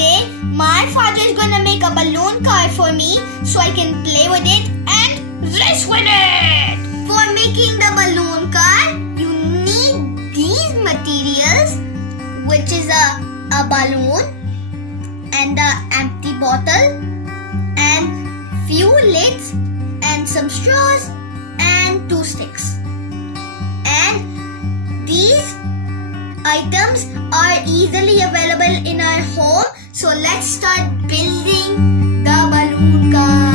today my father is gonna make a balloon car for me so I can play with it and race with it. For making the balloon car, you need these materials, which is a balloon and an empty bottle and few lids and some straws and 2 sticks. And these items are easily available in our home, so let's start building the balloon car.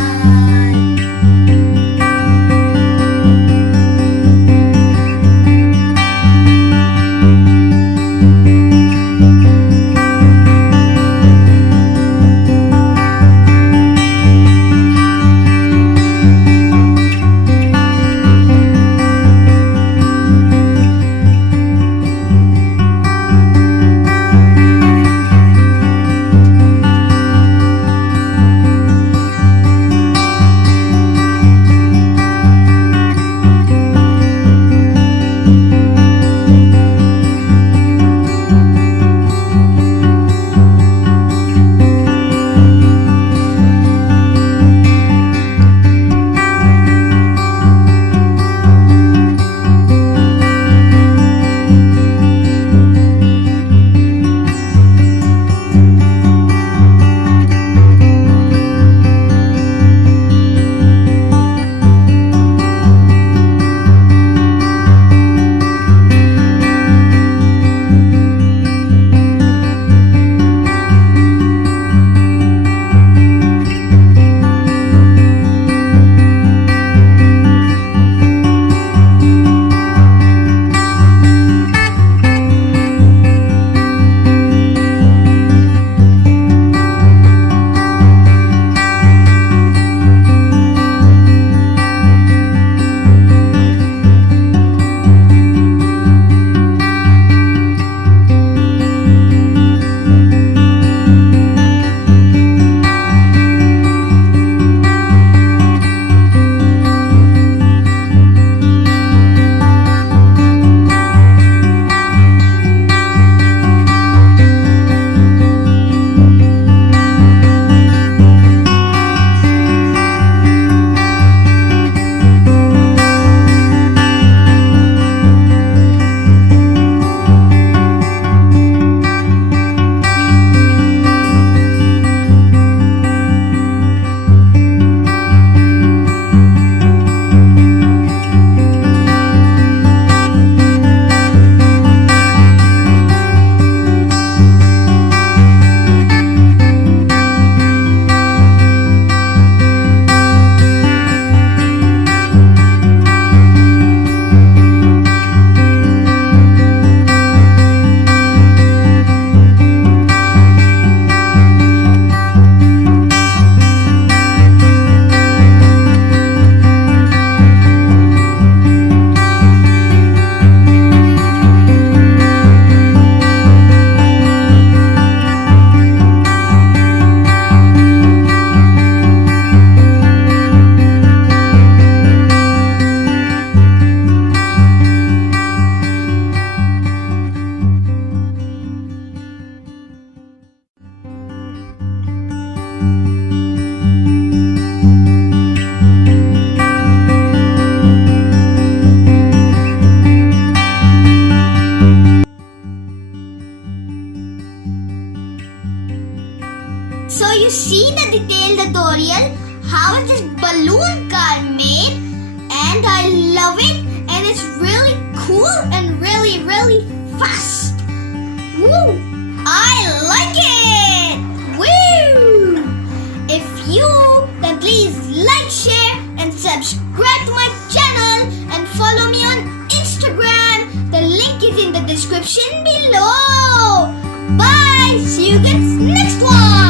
So you see the detailed tutorial how is this balloon car made, and I love it, and it's really cool and really fast. Woo! I like it! Woo! If you, then please like, share and subscribe to my channel and follow me on Instagram. The link is in the description below. Bye! See you guys next one!